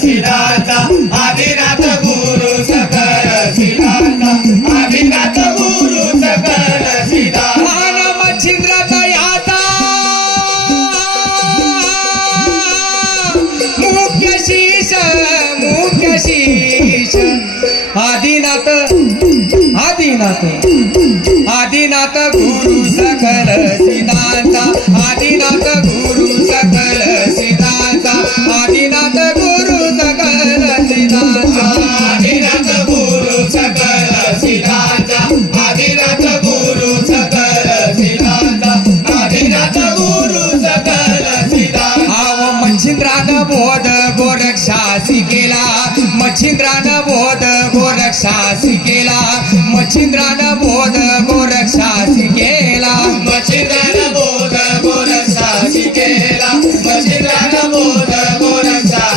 सिद्धांचा आदिनाथ गुरु सकल सिद्धांचा आदिनाथ गुरु सकल सिद्धांचा मच्छिंद्राचा याचा मुख्य शीश आदिनाथ आदिनाथ आदिनाथ गुरु सकल सिद्धांचा आदिनाथ गुरु सकल सिद्धांचा आदिनाथ गुरु सकल सिद्धांचा आदिनाथ गुरु सकल सिद्धांचा आदिनाथ गुरु सकल सिद्धांचा आदिनाथ गुरु सकल सिद्धांचा मच्छिंद्रानं बोध गोरक्षासी केला मच्छिंद्रानं बोध गोरक्षा